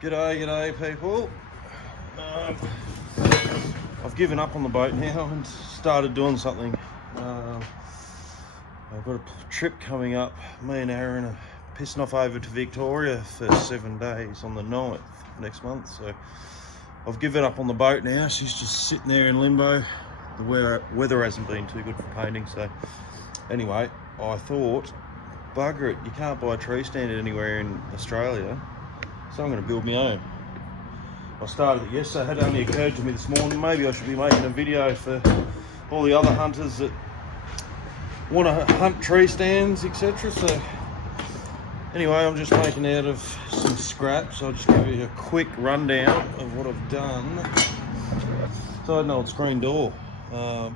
G'day people. I've given up on the boat now and started doing something. I've got a trip coming up. Me and Aaron are pissing off over to Victoria for 7 days on the 9th next month. So I've given up on the boat now. She's just sitting there in limbo. The weather hasn't been too good for painting. So anyway, I thought, bugger it, you can't buy a tree stand anywhere in Australia. So I'm going to build my own. I started it yesterday. It had only occurred to me this morning, maybe I should be making a video for all the other hunters that want to hunt tree stands, etc. So anyway, I'm just making out of some scraps. I'll just give you a quick rundown of what I've done. So I had an old screen door. I'll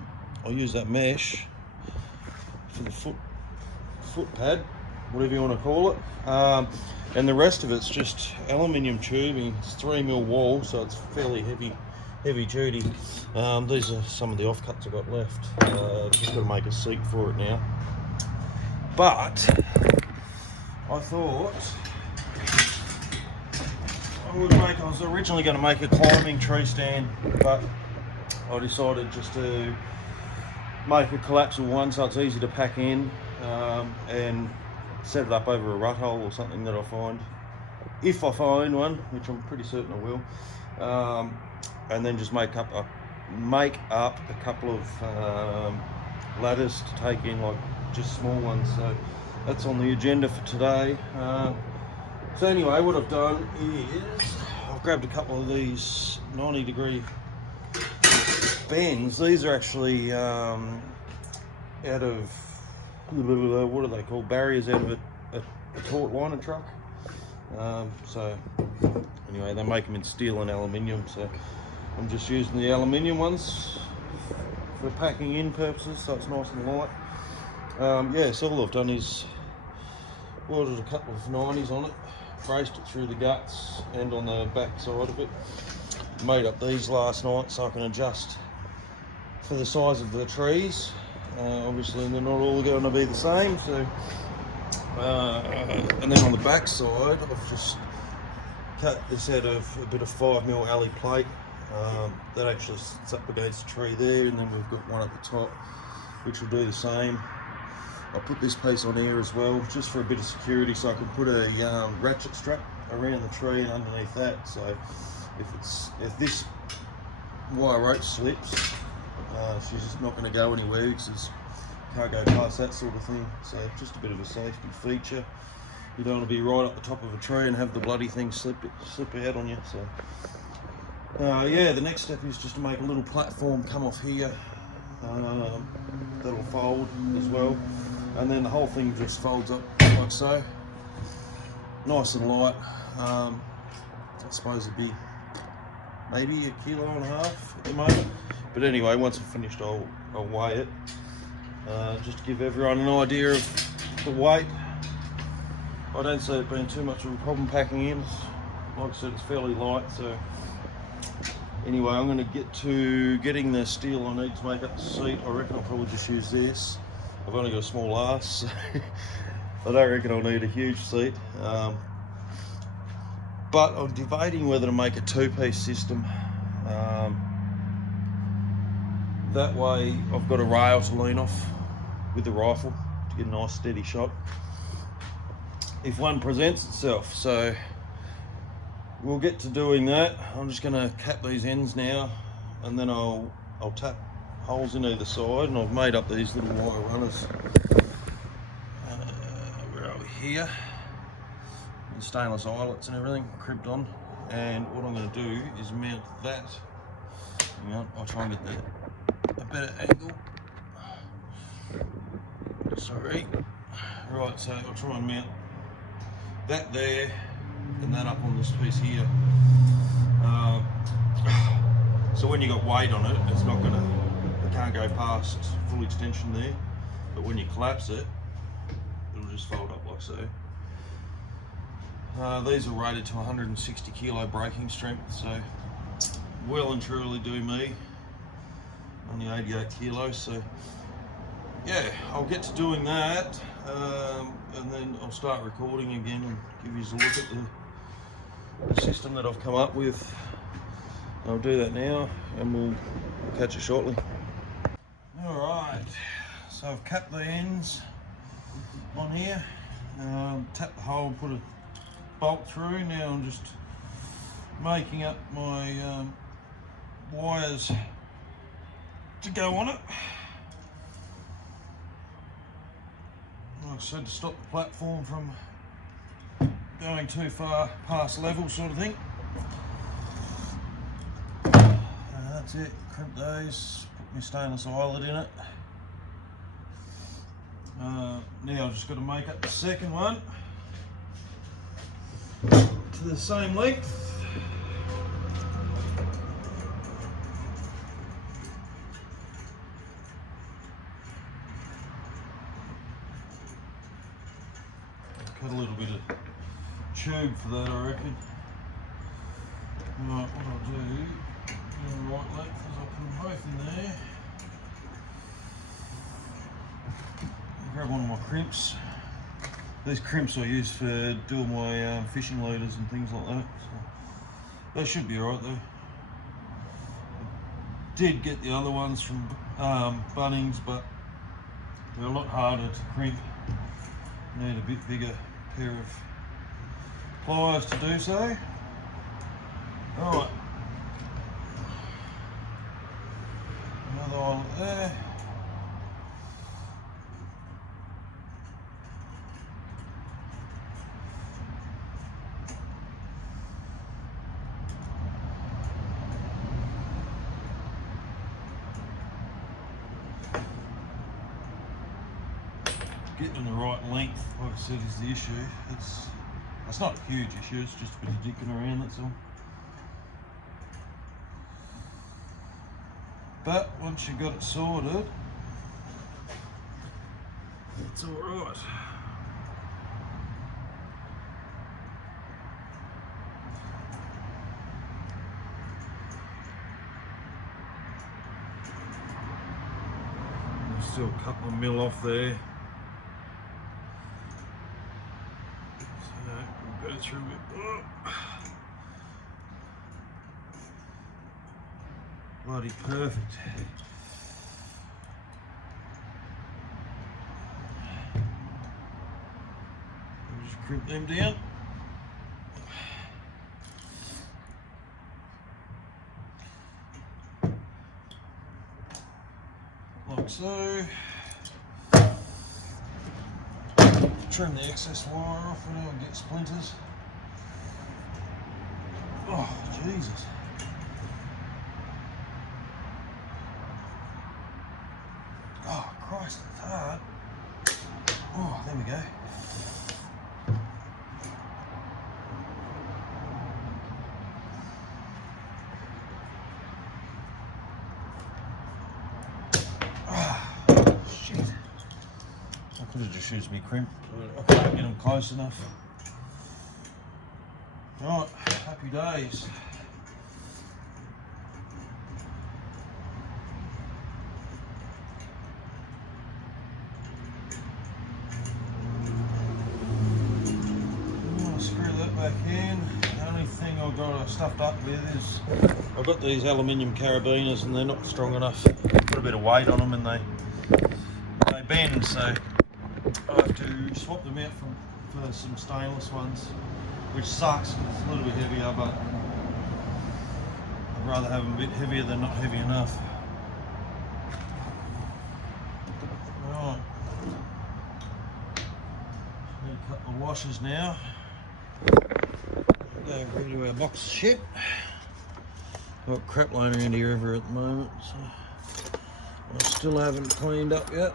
use that mesh for the foot pad, whatever you want to call it. And the rest of it's just aluminium tubing. It's 3mm wall, so it's fairly heavy duty. These are some of the offcuts I've got left. Just got to make a seat for it now. But I thought I was originally going to make a climbing tree stand, but I decided just to make a collapsible one so it's easy to pack in, and set it up over a rut hole or something that I find, if I find one, which I'm pretty certain I will, and then just make up a couple of ladders to take in, like just small ones. So that's on the agenda for today. So anyway, what I've done is I've grabbed a couple of these 90-degree bends. These are actually out of, what are they called, barriers out of a taut liner truck. So anyway, they make them in steel and aluminium, so I'm just using the aluminium ones for packing in purposes, so it's nice and light. Yeah, so all I've done is welded a couple of 90s on it, braced it through the guts and on the back side of it. Made up these last night so I can adjust for the size of the trees. Obviously they're not all going to be the same, so and then on the back side I've just cut this out of a bit of 5mm alley plate that actually sits up against the tree there, and then we've got one at the top which will do the same. I'll put this piece on here as well just for a bit of security, so I can put a ratchet strap around the tree and underneath that, so if this wire rope slips, she's just not going to go anywhere because you can't go past that sort of thing. So just a bit of a safety feature. You don't want to be right up the top of a tree and have the bloody thing slip out on you. So yeah, the next step is just to make a little platform come off here. That'll fold as well, and then the whole thing just folds up like so. Nice and light. I suppose it'd be maybe 1.5 kilos at the moment, but anyway, once I'm finished I'll weigh it, just to give everyone an idea of the weight. I don't see it being too much of a problem packing in. Like I said, it's fairly light. So anyway, I'm going to get to getting the steel I need to make up the seat. I reckon I'll probably just use this. I've only got a small ass, so I don't reckon I'll need a huge seat. But I'm debating whether to make a two-piece system. That way I've got a rail to lean off with the rifle to get a nice steady shot if one presents itself. So we'll get to doing that. I'm just going to cap these ends now, and then I'll tap holes in either side, and I've made up these little wire runners. Where are we here? The stainless eyelets and everything cribbed on, and what I'm going to do is mount that. Hang on, I'll try and get a better angle. Sorry. Right, so I'll try and mount that there and that up on this piece here. So when you got weight on it, it's not gonna, it can't go past full extension there, but when you collapse it, it'll just fold up like so. These are rated to 160 kilo braking strength, so well and truly do me. Only 88 kilos, so yeah, I'll get to doing that, and then I'll start recording again and give you a look at system that I've come up with. I'll do that now and we'll catch it shortly. Alright, so I've capped the ends on here, tapped the hole, put a bolt through. Now I'm just making up my wires to go on it. Like I said, to stop the platform from going too far past level, sort of thing. That's it, crimp those, put my stainless eyelet in it. Now I've just got to make up the second one to the same length. Cut a little bit of tube for that, I reckon. Right, what I'll do in the right length is I'll put them both in there. Grab one of my crimps. These crimps I use for doing my fishing leaders and things like that. So they should be alright though. I did get the other ones from Bunnings, but they're a lot harder to crimp. Need a bit bigger pair of pliers to do so. Alright. Another eyelet there. Getting the right length, like I said, is the issue. It's not a huge issue, it's just a bit of dicking around, that's all. But once you've got it sorted, it's alright. There's still a couple of mil off there. So we'll go through it. Bloody perfect. I'll just crimp them down. Like so. Trim the excess wire off and I'll get splinters. Oh, Jesus. Oh, Christ, it's hard. Oh, there we go. Oh, shit. I could have just used me crimp, but I can't get them close enough. Right, happy days. Back in. The only thing I've got stuffed up with is I've got these aluminium carabiners and they're not strong enough. Put a bit of weight on them and they bend, so I have to swap them out for some stainless ones, which sucks. It's a little bit heavier, but I'd rather have them a bit heavier than not heavy enough. Right, need a couple of washers now. Go into our box of shit. Got crap lying around here everywhere at the moment, so I still haven't cleaned up yet.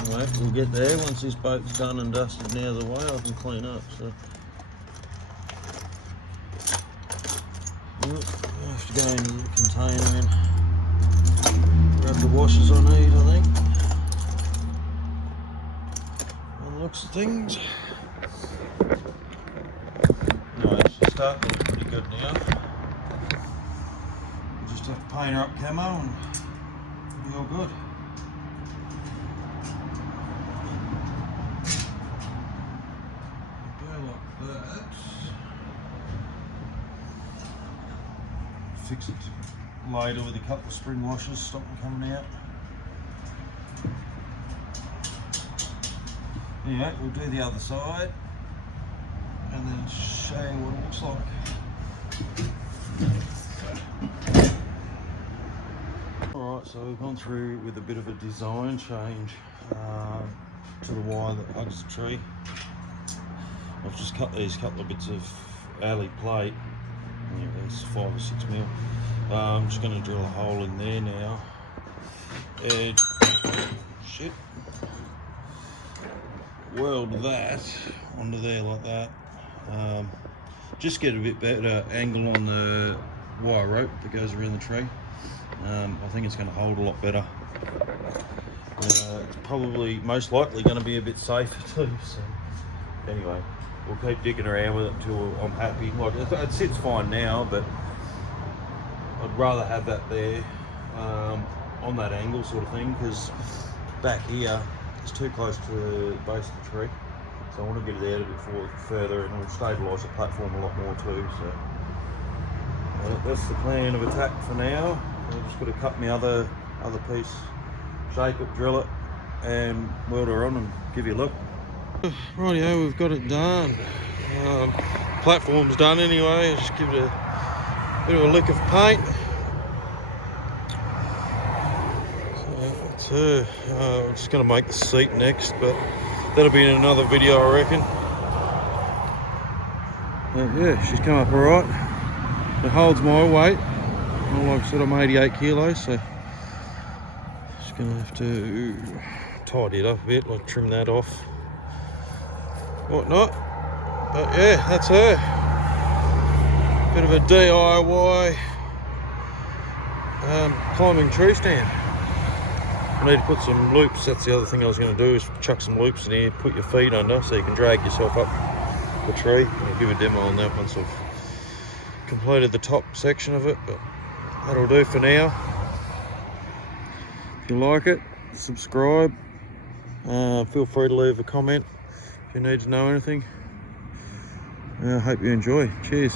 Anyway, we'll get there. Once this boat's done and dusted and out of the way, I can clean up. So I have to go into the container and grab the washers I need, I think. Looks of things. Anyway, she's starting to look pretty good now. We just have to paint her up camo and it'll be all good. fix it later with a couple of spring washers, stop them coming out. Anyway, we'll do the other side and then show you what it looks like. Alright, so we've gone through with a bit of a design change to the wire that hugs the tree. I've just cut these couple of bits of alley plate. Yeah, there's 5 or 6 mil. I'm just going to drill a hole in there now. And shit. Weld that onto there like that. Just get a bit better angle on the wire rope that goes around the tree. I think it's going to hold a lot better. It's probably most likely going to be a bit safer too. So anyway, we'll keep digging around with it until I'm happy. Like it sits fine now, but I'd rather have that there on that angle sort of thing, because back here it's too close to the base of the tree. So I want to get it out a bit further, and it'll stabilise the platform a lot more too. So that's the plan of attack for now. I've just got to cut my other piece, shape it, drill it, and weld her on and give you a look. Rightio, we've got it done. Platform's done anyway. Just give it a bit of a lick of paint. So that's her. I'm just going to make the seat next, but that'll be in another video, I reckon. Yeah, she's come up alright. It holds my weight. Well, like I said, I'm 88 kilos, so just going to have to tidy it up a bit, like trim that off, whatnot. But yeah, that's her. Bit of a DIY climbing tree stand. I need to put some loops. That's the other thing I was going to do, is chuck some loops in here, put your feet under so you can drag yourself up the tree. I'll give a demo on that once I've completed the top section of it, but that'll do for now. If you like it, subscribe. Feel free to leave a comment if you need to know anything. I hope you enjoy. Cheers.